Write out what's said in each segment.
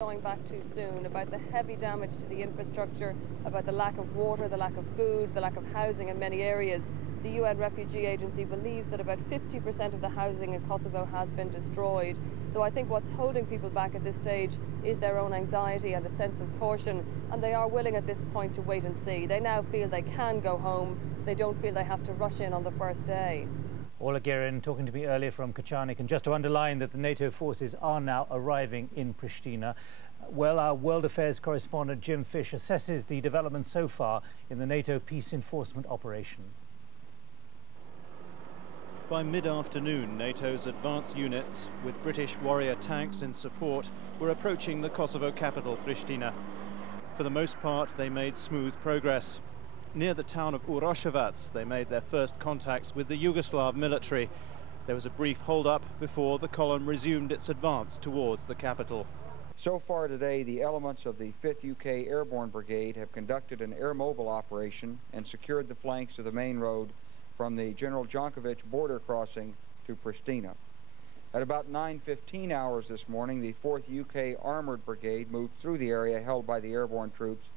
Going back too soon, about the heavy damage to the infrastructure, about the lack of water, the lack of food, the lack of housing in many areas. The UN Refugee Agency believes that about 50% of the housing in Kosovo has been destroyed. So I think what's holding people back at this stage is their own anxiety and a sense of caution, and they are willing at this point to wait and see. They now feel they can go home. They don't feel they have to rush in on the first day. Ola Guerin talking to me earlier from Kosova, and just to underline that the NATO forces are now arriving in Pristina. Well, our World Affairs correspondent Jim Fish assesses the developments so far in the NATO peace enforcement operation. By mid-afternoon, NATO's advance units, with British warrior tanks in support, were approaching the Kosovo capital, Pristina. For the most part, they made smooth progress. Near the town of Uroševac, they made their first contacts with the Yugoslav military. There was a brief hold-up before the column resumed its advance towards the capital. So far today, the elements of the 5th UK Airborne Brigade have conducted an air mobile operation and secured the flanks of the main road from the General Jankovic border crossing to Pristina. At about 9:15 hours this morning, the 4th UK Armored Brigade moved through the area held by the airborne troops,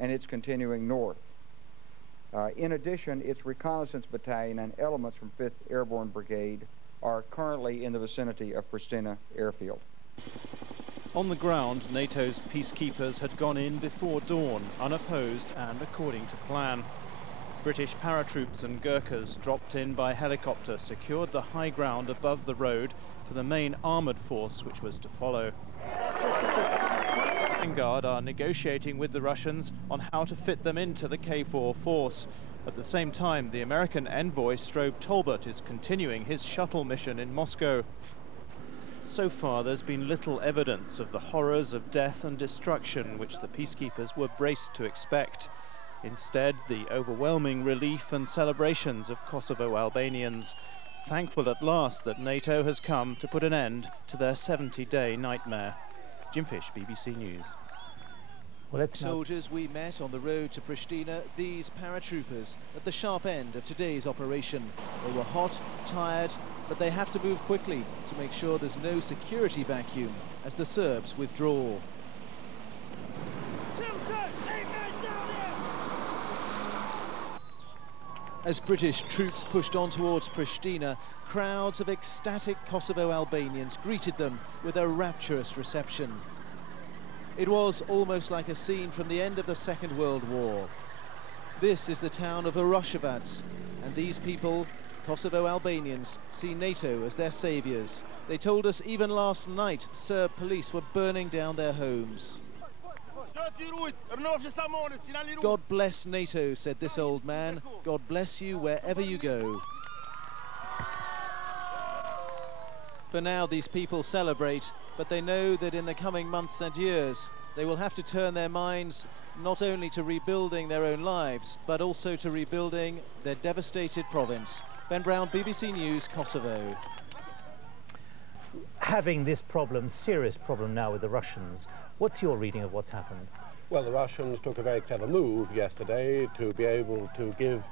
and it's continuing north. In addition, its reconnaissance battalion and elements from 5th Airborne Brigade are currently in the vicinity of Pristina airfield. On the ground, NATO's peacekeepers had gone in before dawn, unopposed and according to plan. British paratroops and Gurkhas dropped in by helicopter secured the high ground above the road for the main armoured force which was to follow. Vanguard are negotiating with the Russians on how to fit them into the K4 force. At the same time, the American envoy Strobe Talbot is continuing his shuttle mission in Moscow. So far, there's been little evidence of the horrors of death and destruction which the peacekeepers were braced to expect. Instead, the overwhelming relief and celebrations of Kosovo Albanians, thankful at last that NATO has come to put an end to their 70-day nightmare. Jim Fish, BBC News. Well, soldiers we met on the road to Pristina, these paratroopers at the sharp end of today's operation. They were hot, tired, but they have to move quickly to make sure there's no security vacuum as the Serbs withdraw. As British troops pushed on towards Pristina, crowds of ecstatic Kosovo Albanians greeted them with a rapturous reception. It was almost like a scene from the end of the Second World War. This is the town of Uroševac, and these people, Kosovo Albanians, see NATO as their saviours. They told us even last night Serb police were burning down their homes. God bless NATO, said this old man. God bless you wherever you go. For now, these people celebrate, but they know that in the coming months and years, they will have to turn their minds not only to rebuilding their own lives, but also to rebuilding their devastated province. Ben Brown, BBC News, Kosovo. Having this problem, serious problem now with the Russians, what's your reading of what's happened? Well, the Russians took a very clever move yesterday to be able to give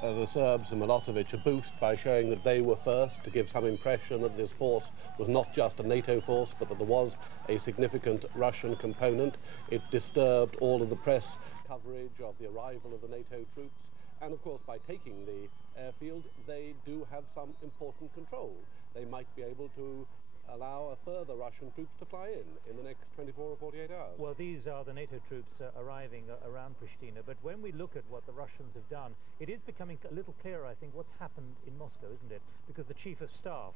the Serbs and Milosevic a boost by showing that they were first, to give some impression that this force was not just a NATO force, but that there was a significant Russian component. It disturbed all of the press coverage of the arrival of the NATO troops. And of course, by taking the airfield, they do have some important control. They might be able to allow a further Russian troops to fly in the next 24 or 48 hours. Well, these are the NATO troops arriving around Pristina, but when we look at what the Russians have done, it is becoming a little clearer, I think, what's happened in Moscow, isn't it? Because the Chief of Staff,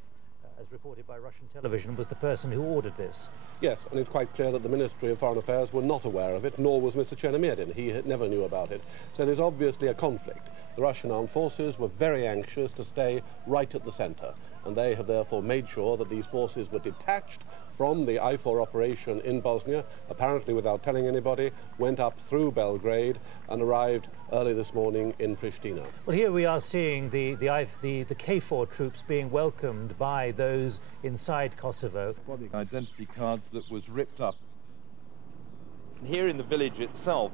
as reported by Russian television, was the person who ordered this. Yes, and it's quite clear that the Ministry of Foreign Affairs were not aware of it, nor was Mr. Chernomyrdin. He never knew about it. So there's obviously a conflict. The Russian armed forces were very anxious to stay right at the centre, and they have therefore made sure that these forces were detached from the I-4 operation in Bosnia, apparently without telling anybody, went up through Belgrade and arrived early this morning in Pristina. Well, here we are seeing the K4 troops being welcomed by those inside Kosovo. Identity cards that was ripped up. Here in the village itself,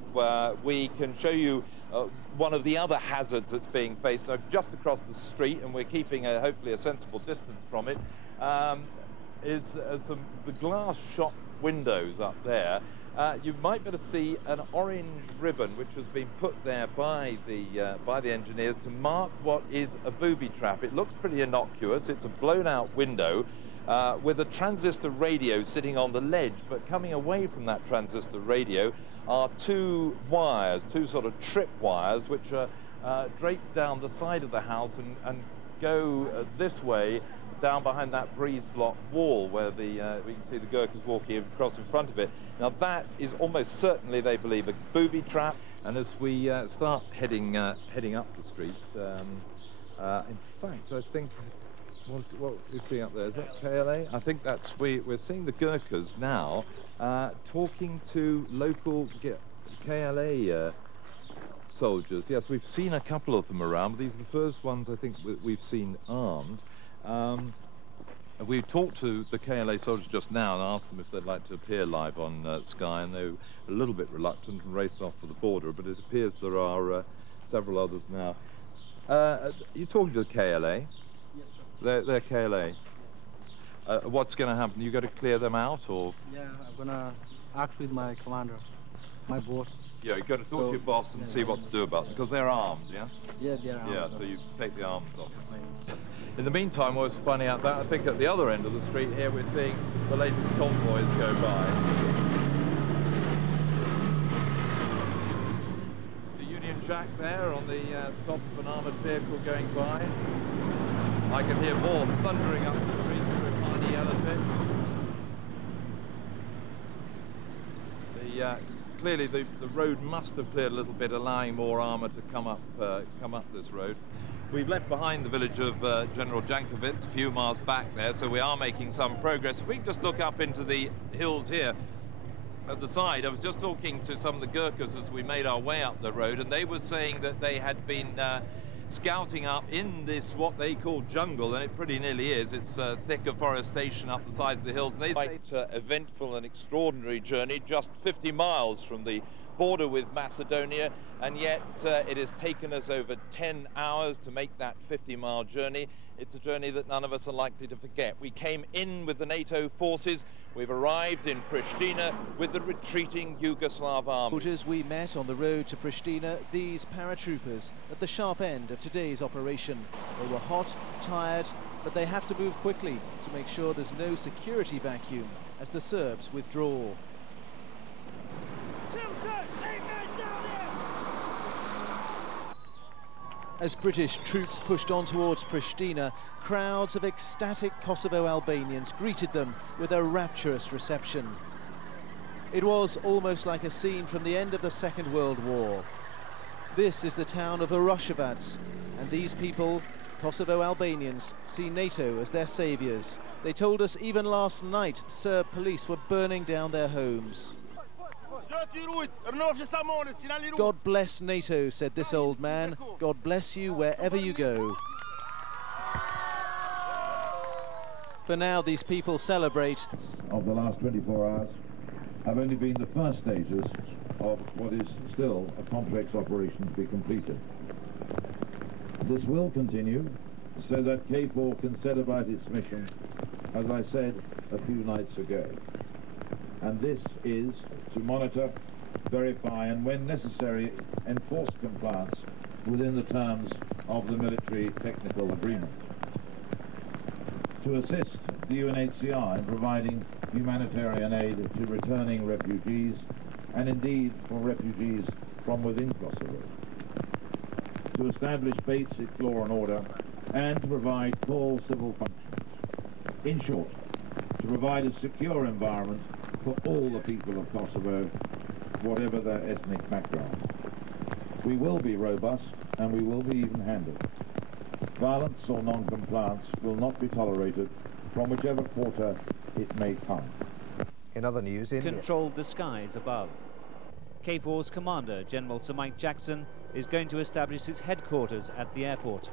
we can show you one of the other hazards that's being faced just across the street, and we're keeping hopefully a sensible distance from it, is the glass shop windows up there, you might be able to see an orange ribbon which has been put there by the engineers to mark what is a booby trap. It looks pretty innocuous. It's a blown out window with a transistor radio sitting on the ledge, but coming away from that transistor radio are two wires, two sort of trip wires, which are draped down the side of the house and go this way down behind that breeze block wall where we can see the Gurkhas walking across in front of it. Now that is almost certainly, they believe, a booby trap. And as we start heading up the street, in fact, I think what we see up there, is that KLA? I think that's, we're seeing the Gurkhas now talking to local KLA soldiers. Yes, we've seen a couple of them around, but these are the first ones I think we've seen armed. We talked to the KLA soldiers just now and asked them if they'd like to appear live on Sky, and they were a little bit reluctant and raced off for the border, but it appears there are several others now. You're talking to the KLA? Yes, sir. They're KLA. What's going to happen? You got to clear them out, or? Yeah, I'm going to act with my commander, my boss. Yeah, you've got to talk to your boss and see what to do about them, because they're armed, yeah? Yeah, they're armed. Yeah, so you take the arms off. In the meantime, what was finding out that, I think at the other end of the street here, we're seeing the latest convoys go by. The Union Jack there on the top of an armoured vehicle going by. I can hear more thundering up the street through a tiny yellow pit. Clearly the road must have cleared a little bit, allowing more armour to come up this road. We've left behind the village of General Jankovic, a few miles back there, so we are making some progress. If we can just look up into the hills here at the side, I was just talking to some of the Gurkhas as we made our way up the road, and they were saying that they had been scouting up in this, what they call jungle, and it pretty nearly is. It's thick afforestation up the sides of the hills. They quite eventful and extraordinary journey, just 50 miles from the border with Macedonia, and yet it has taken us over 10 hours to make that 50-mile journey. It's a journey that none of us are likely to forget. We came in with the NATO forces. We've arrived in Pristina with the retreating Yugoslav army. Soldiers we met on the road to Pristina, these paratroopers at the sharp end of today's operation. They were hot, tired, but they have to move quickly to make sure there's no security vacuum as the Serbs withdraw. As British troops pushed on towards Pristina, crowds of ecstatic Kosovo Albanians greeted them with a rapturous reception. It was almost like a scene from the end of the Second World War. This is the town of Uroševac, and these people, Kosovo Albanians, see NATO as their saviours. They told us even last night Serb police were burning down their homes. God bless NATO, said this old man. God bless you wherever you go. For now, these people celebrate. Of the last 24 hours have only been the first stages of what is still a complex operation to be completed. This will continue so that KFOR can set about its mission, as I said a few nights ago. And this is to monitor, verify, and when necessary, enforce compliance within the terms of the military technical agreement. To assist the UNHCR in providing humanitarian aid to returning refugees, and indeed for refugees from within Kosovo. To establish basic law and order, and to provide core civil functions. In short, to provide a secure environment for all the people of Kosovo, whatever their ethnic background. We will be robust and we will be even-handed. Violence or non-compliance will not be tolerated from whichever quarter it may come. In other news, India controlled the skies above. KFOR's commander, General Sir Mike Jackson, is going to establish his headquarters at the airport.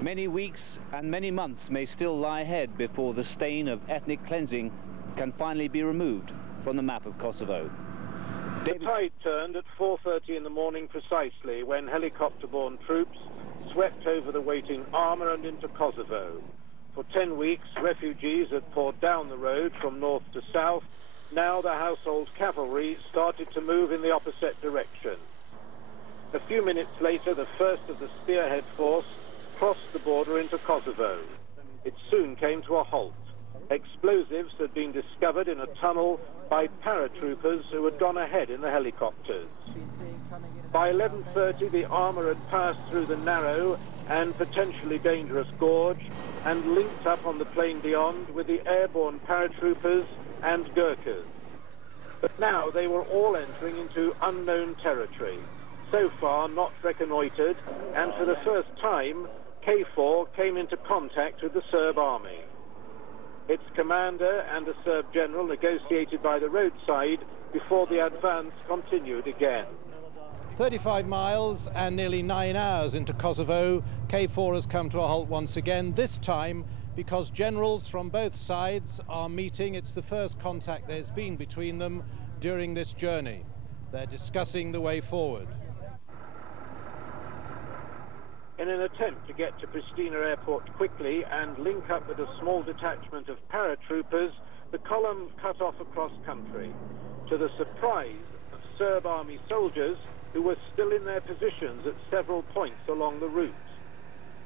Many weeks and many months may still lie ahead before the stain of ethnic cleansing can finally be removed from the map of Kosovo. The tide turned at 4:30 in the morning precisely when helicopter-borne troops swept over the waiting armour and into Kosovo. For 10 weeks, refugees had poured down the road from north to south, Now the household cavalry started to move in the opposite direction. A few minutes later, the first of the spearhead force crossed the border into Kosovo. It soon came to a halt. Explosives had been discovered in a tunnel by paratroopers who had gone ahead in the helicopters. By 11:30, the armor had passed through the narrow and potentially dangerous gorge and linked up on the plain beyond with the airborne paratroopers and Gurkhas. But now they were all entering into unknown territory, so far not reconnoitred, and for the first time, KFOR came into contact with the Serb army. Its commander and a Serb general negotiated by the roadside before the advance continued again. 35 miles and nearly 9 hours into Kosovo, KFOR has come to a halt once again, this time because generals from both sides are meeting. It's the first contact there's been between them during this journey. They're discussing the way forward. In an attempt to get to Pristina Airport quickly and link up with a small detachment of paratroopers, the column cut off across country, to the surprise of Serb army soldiers who were still in their positions at several points along the route.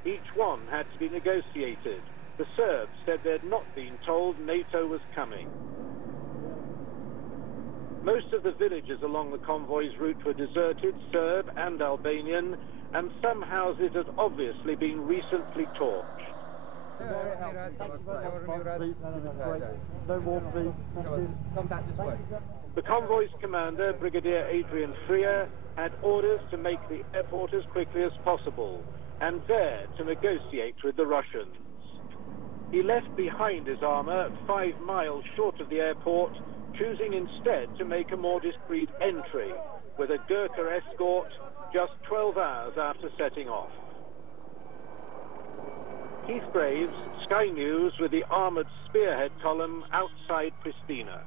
Each one had to be negotiated. The Serbs said they had not been told NATO was coming. Most of the villages along the convoy's route were deserted, Serb and Albanian, and some houses had obviously been recently torched. The convoy's commander, Brigadier Adrian Freer, had orders to make the airport as quickly as possible and there to negotiate with the Russians. He left behind his armor 5 miles short of the airport, choosing instead to make a more discreet entry with a Gurkha escort just 12 hours after setting off. Keith Graves, Sky News, with the armoured spearhead column outside Pristina.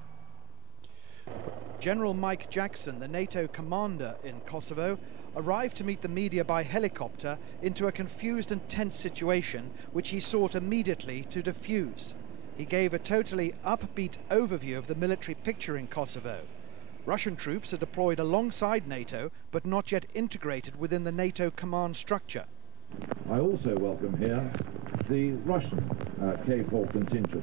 General Mike Jackson, the NATO commander in Kosovo, arrived to meet the media by helicopter into a confused and tense situation which he sought immediately to defuse. He gave a totally upbeat overview of the military picture in Kosovo. Russian troops are deployed alongside NATO, but not yet integrated within the NATO command structure. I also welcome here the Russian KFOR contingent,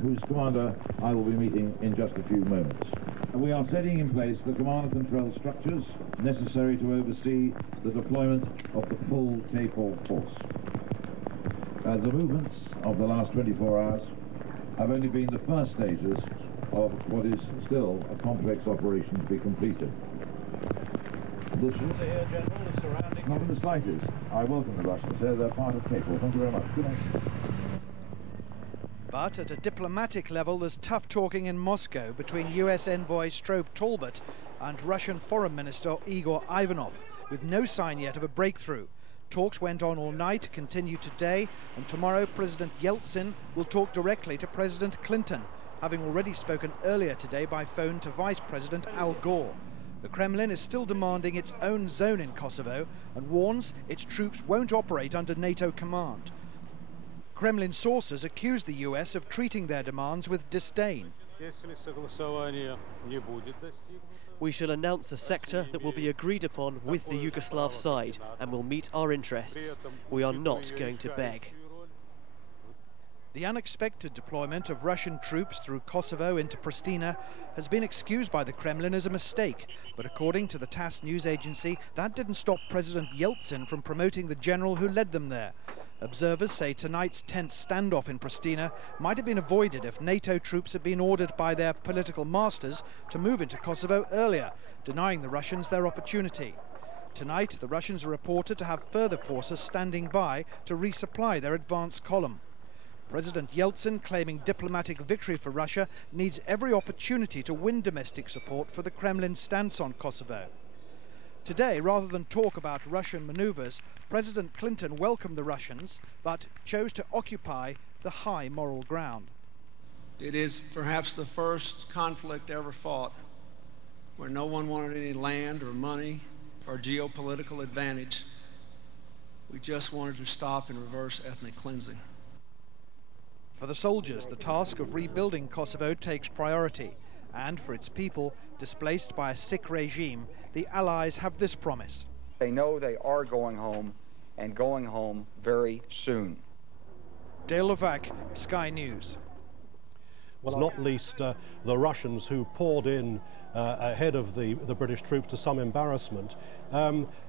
whose commander I will be meeting in just a few moments. We are setting in place the command and control structures necessary to oversee the deployment of the full KFOR force. The movements of the last 24 hours have only been the first stages of what is still a complex operation to be completed. This not in the slightest. I welcome the Russians here. They're part of KFOR. Thank you very much. Good night. But at a diplomatic level, there's tough talking in Moscow between US envoy Strobe Talbot and Russian Foreign Minister Igor Ivanov, with no sign yet of a breakthrough. Talks went on all night, continue today, and tomorrow President Yeltsin will talk directly to President Clinton, having already spoken earlier today by phone to Vice President Al Gore. The Kremlin is still demanding its own zone in Kosovo and warns its troops won't operate under NATO command. Kremlin sources accuse the US of treating their demands with disdain. We shall announce a sector that will be agreed upon with the Yugoslav side and will meet our interests. We are not going to beg. The unexpected deployment of Russian troops through Kosovo into Pristina has been excused by the Kremlin as a mistake, but according to the TASS news agency, that didn't stop President Yeltsin from promoting the general who led them there. Observers say tonight's tense standoff in Pristina might have been avoided if NATO troops had been ordered by their political masters to move into Kosovo earlier, denying the Russians their opportunity. Tonight, the Russians are reported to have further forces standing by to resupply their advance column. President Yeltsin, claiming diplomatic victory for Russia, needs every opportunity to win domestic support for the Kremlin's stance on Kosovo. Today, rather than talk about Russian maneuvers, President Clinton welcomed the Russians, but chose to occupy the high moral ground. It is perhaps the first conflict ever fought where no one wanted any land or money or geopolitical advantage. We just wanted to stop and reverse ethnic cleansing. For the soldiers, the task of rebuilding Kosovo takes priority. And for its people, displaced by a sick regime, the Allies have this promise. They know they are going home, and going home very soon. Dale Levac, Sky News. Well, not least the Russians, who poured in ahead of the British troops to some embarrassment.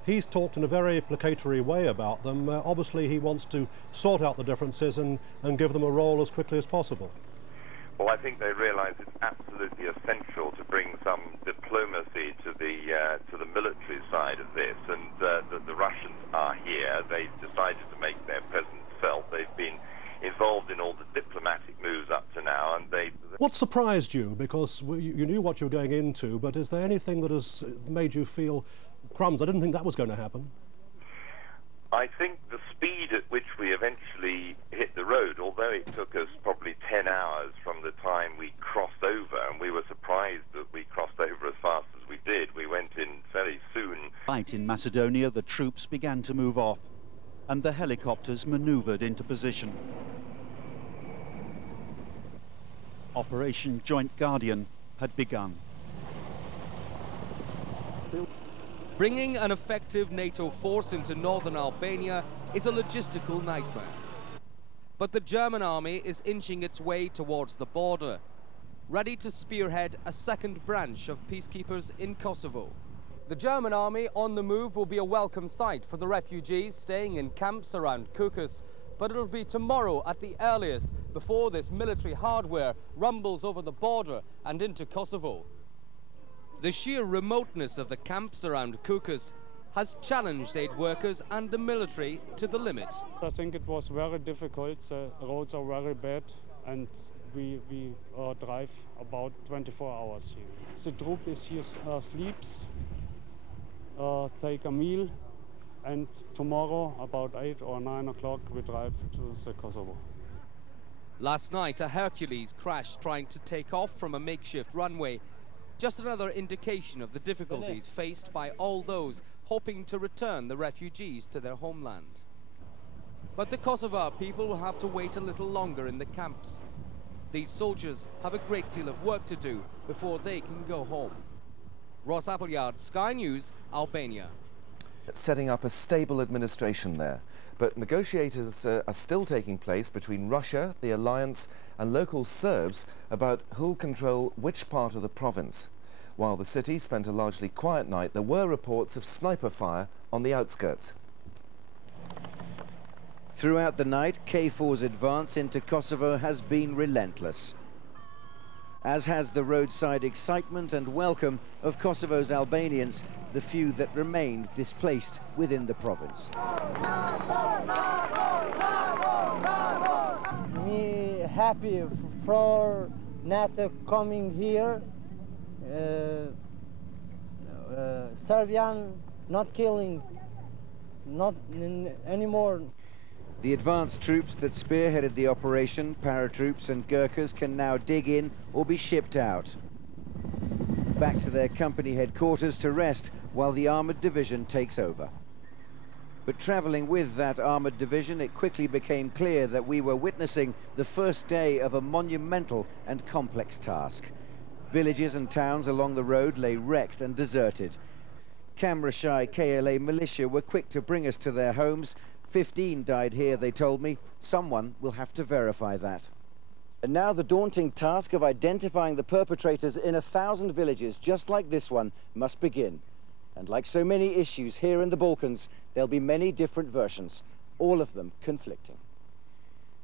He's talked in a very placatory way about them. Obviously he wants to sort out the differences and give them a role as quickly as possible. Well, I think they realise it's absolutely essential to bring some diplomacy to the military side of this, and the Russians are here. They've decided to make their presence felt. They've been involved in all the diplomatic moves up to now, and they... What surprised you? Because you knew what you were going into, but is there anything that has made you feel, crumbs, I didn't think that was going to happen? I think the speed at which we eventually hit the road, although it took us probably 10 hours from the time we crossed over, and we were surprised that we crossed over as fast as we did. We went in very soon. Right in Macedonia, the troops began to move off, and the helicopters manoeuvred into position. Operation Joint Guardian had begun. Bringing an effective NATO force into northern Albania is a logistical nightmare. But the German army is inching its way towards the border, ready to spearhead a second branch of peacekeepers in Kosovo. The German army on the move will be a welcome sight for the refugees staying in camps around Kukus, but it'll be tomorrow at the earliest before this military hardware rumbles over the border and into Kosovo. The sheer remoteness of the camps around Kukus has challenged aid workers and the military to the limit. I think it was very difficult. The roads are very bad, and we drive about 24 hours here. The troop is here, sleeps, take a meal, and tomorrow about 8 or 9 o'clock we drive to the Kosovo. Last night a Hercules crashed trying to take off from a makeshift runway. Just another indication of the difficulties faced by all those hoping to return the refugees to their homeland. But the Kosovo people will have to wait a little longer in the camps. These soldiers have a great deal of work to do before they can go home. Ross Appleyard, Sky News, Albania. Setting up a stable administration there. But negotiations are still taking place between Russia, the alliance, and local Serbs about who'll control which part of the province. While the city spent a largely quiet night, there were reports of sniper fire on the outskirts. Throughout the night, KFOR's advance into Kosovo has been relentless, as has the roadside excitement and welcome of Kosovo's Albanians, the few that remained displaced within the province. Me happy for NATO coming here. Serbian not killing, not anymore. The advanced troops that spearheaded the operation, paratroops and Gurkhas, can now dig in or be shipped out. Back to their company headquarters to rest while the armoured division takes over. But travelling with that armoured division, it quickly became clear that we were witnessing the first day of a monumental and complex task. Villages and towns along the road lay wrecked and deserted. Camera-shy KLA militia were quick to bring us to their homes. 15 died here, they told me. Someone will have to verify that. And now the daunting task of identifying the perpetrators in 1,000 villages, just like this one, must begin. And like so many issues here in the Balkans, there'll be many different versions, all of them conflicting.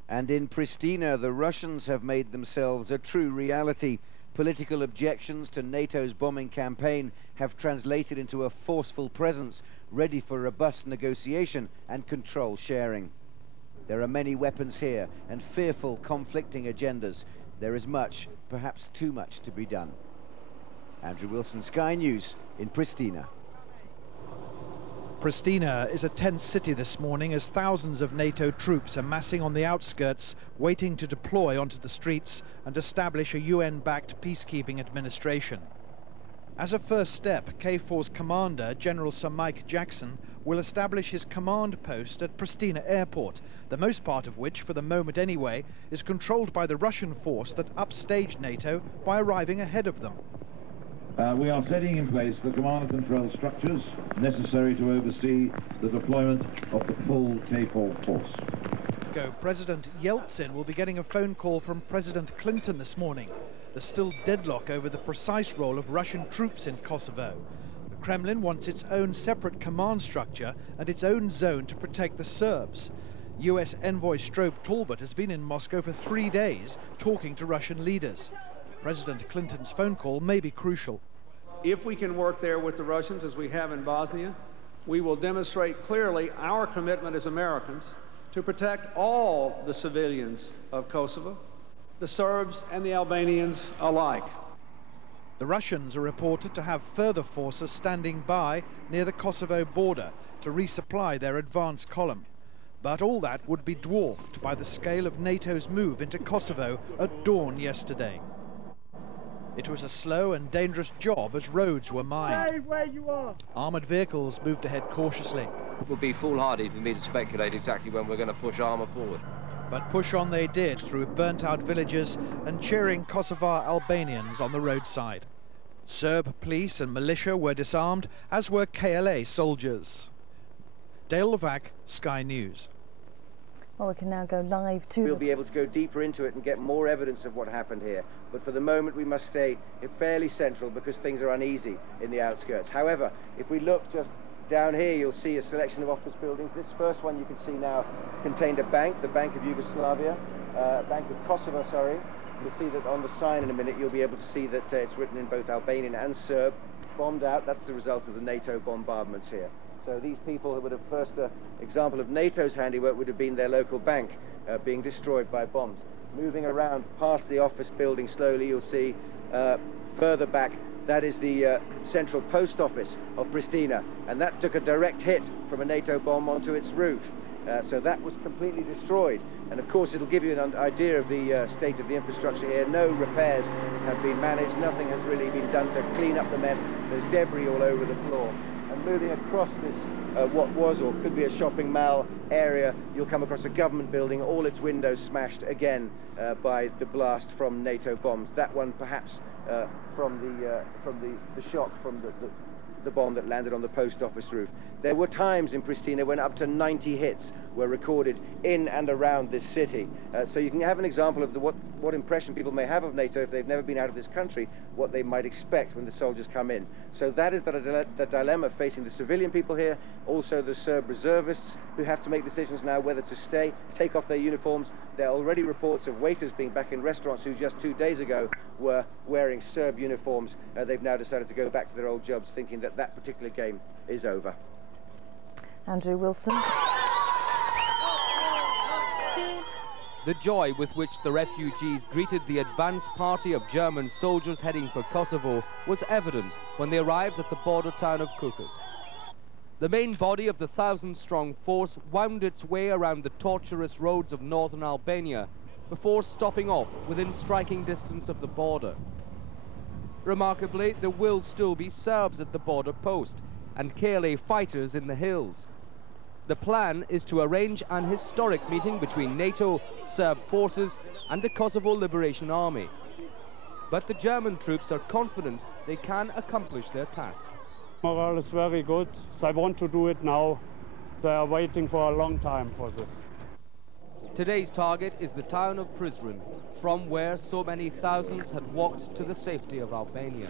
And in Pristina, the Russians have made themselves a true reality. Political objections to NATO's bombing campaign have translated into a forceful presence, ready for robust negotiation and control sharing. There are many weapons here and fearful conflicting agendas. There is much, perhaps too much, to be done. Andrew Wilson, Sky News in Pristina. Pristina is a tense city this morning as thousands of NATO troops are massing on the outskirts, waiting to deploy onto the streets and establish a UN-backed peacekeeping administration. As a first step, KFOR's commander, General Sir Mike Jackson, will establish his command post at Pristina Airport, the most part of which, for the moment anyway, is controlled by the Russian force that upstaged NATO by arriving ahead of them. We are setting in place the command and control structures necessary to oversee the deployment of the full KFOR force. President Yeltsin will be getting a phone call from President Clinton this morning. There's still deadlock over the precise role of Russian troops in Kosovo. The Kremlin wants its own separate command structure and its own zone to protect the Serbs. US envoy Strobe Talbot has been in Moscow for 3 days talking to Russian leaders. President Clinton's phone call may be crucial. If we can work there with the Russians as we have in Bosnia, we will demonstrate clearly our commitment as Americans to protect all the civilians of Kosovo, the Serbs and the Albanians alike. The Russians are reported to have further forces standing by near the Kosovo border to resupply their advance column. But all that would be dwarfed by the scale of NATO's move into Kosovo at dawn yesterday. It was a slow and dangerous job as roads were mined. Stay where you are. Armoured vehicles moved ahead cautiously. It would be foolhardy for me to speculate exactly when we're going to push armour forward. But push on they did through burnt-out villages and cheering Kosovar Albanians on the roadside. Serb police and militia were disarmed, as were KLA soldiers. Dale Levac, Sky News. Well, we can now go live to... We'll be able to go deeper into it and get more evidence of what happened here. But for the moment, we must stay fairly central because things are uneasy in the outskirts. However, if we look just down here, you'll see a selection of office buildings. This first one you can see now contained a bank, the Bank of Yugoslavia, Bank of Kosovo, sorry. You'll see that on the sign in a minute, you'll be able to see that it's written in both Albanian and Serb, bombed out. That's the result of the NATO bombardments here. So these people who would have first example of NATO's handiwork would have been their local bank being destroyed by bombs. Moving around past the office building slowly, you'll see further back, that is the central post office of Pristina, and that took a direct hit from a NATO bomb onto its roof. So that was completely destroyed. And of course it'll give you an idea of the state of the infrastructure here. No repairs have been managed, nothing has really been done to clean up the mess. There's debris all over the floor. And moving across this, what was or could be a shopping mall area, you'll come across a government building, all its windows smashed again by the blast from NATO bombs. That one perhaps from the shock from the bomb that landed on the post office roof. There were times in Pristina when up to 90 hits were recorded in and around this city. So you can have an example of what impression people may have of NATO if they've never been out of this country, what they might expect when the soldiers come in. So that is the dilemma facing the civilian people here, also the Serb reservists who have to make decisions now whether to stay, take off their uniforms. There are already reports of waiters being back in restaurants who just 2 days ago were wearing Serb uniforms. They've now decided to go back to their old jobs thinking that that particular game is over. Andrew Wilson. The joy with which the refugees greeted the advance party of German soldiers heading for Kosovo was evident when they arrived at the border town of Kukas. The main body of the 1,000-strong force wound its way around the tortuous roads of northern Albania before stopping off within striking distance of the border. Remarkably, there will still be Serbs at the border post and KLA fighters in the hills. The plan is to arrange an historic meeting between NATO, Serb forces and the Kosovo Liberation Army. But the German troops are confident they can accomplish their task. Morale is very good. They want to do it now. They are waiting for a long time for this. Today's target is the town of Prizren, from where so many thousands had walked to the safety of Albania.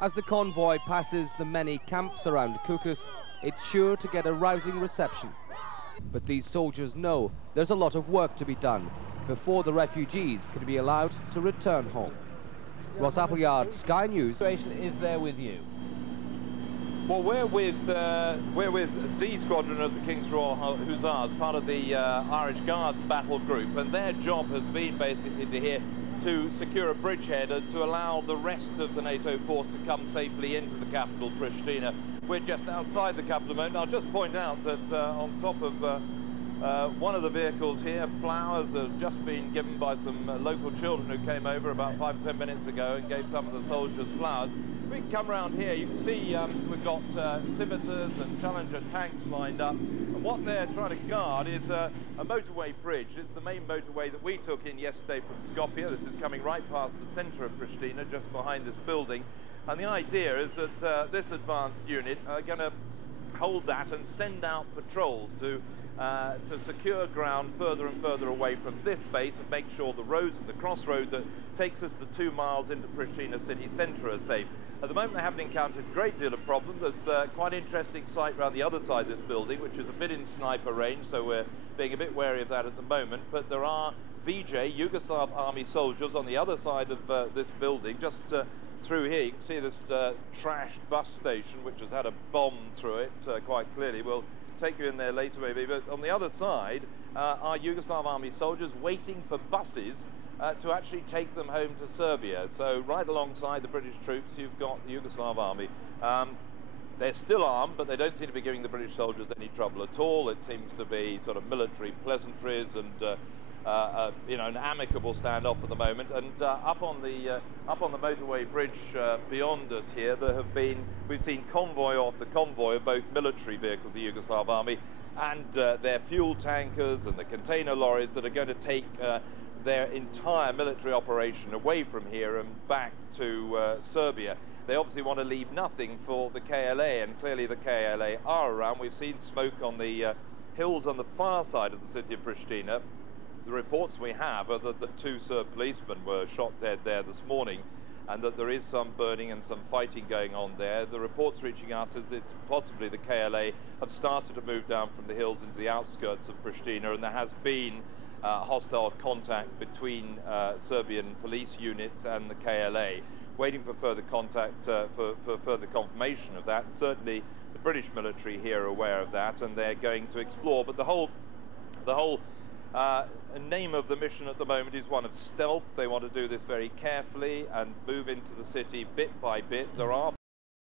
As the convoy passes the many camps around Kukas, it's sure to get a rousing reception. But these soldiers know there's a lot of work to be done before the refugees can be allowed to return home. Ross Appleyard, Sky News. Is there with you? Well, we're with D Squadron of the Qershor Hussars, part of the Irish Guards battle group, and their job has been basically to secure a bridgehead to allow the rest of the NATO force to come safely into the capital, Pristina. We're just outside the capital at the moment. I'll just point out that on top of one of the vehicles here, flowers have just been given by some local children who came over about 5 or 10 minutes ago and gave some of the soldiers flowers. We can come around here. You can see we've got Civitas and Challenger tanks lined up. And what they're trying to guard is a motorway bridge. It's the main motorway that we took in yesterday from Skopje. This is coming right past the centre of Pristina, just behind this building. And the idea is that this advanced unit are going to hold that and send out patrols to secure ground further and further away from this base and make sure the roads and the crossroad that takes us the 2 miles into Pristina city centre are safe. At the moment, they haven't encountered a great deal of problem. There's quite an interesting site around the other side of this building, which is a bit in sniper range, so we're being a bit wary of that at the moment. But there are VJ, Yugoslav army soldiers, on the other side of this building, just through here. You can see this trashed bus station, which has had a bomb through it quite clearly. We'll take you in there later, maybe. But on the other side are Yugoslav army soldiers waiting for buses to actually take them home to Serbia. So right alongside the British troops, you've got the Yugoslav army. They're still armed, but they don't seem to be giving the British soldiers any trouble at all. It seems to be sort of military pleasantries and you know, an amicable standoff at the moment. And up on the motorway bridge beyond us here, we've seen convoy after convoy of both military vehicles, the Yugoslav army, and their fuel tankers and the container lorries that are going to take their entire military operation away from here and back to Serbia. They obviously want to leave nothing for the KLA, and clearly the KLA are around. We've seen smoke on the hills on the far side of the city of Pristina. The reports we have are that the 2 Serb policemen were shot dead there this morning, and that there is some burning and some fighting going on there. The reports reaching us is that possibly the KLA have started to move down from the hills into the outskirts of Pristina, and there has been hostile contact between Serbian police units and the KLA. Waiting for further contact, for further confirmation of that. And certainly the British military here are aware of that, and they're going to explore. But the whole name of the mission at the moment is one of stealth. They want to do this very carefully and move into the city bit by bit. There are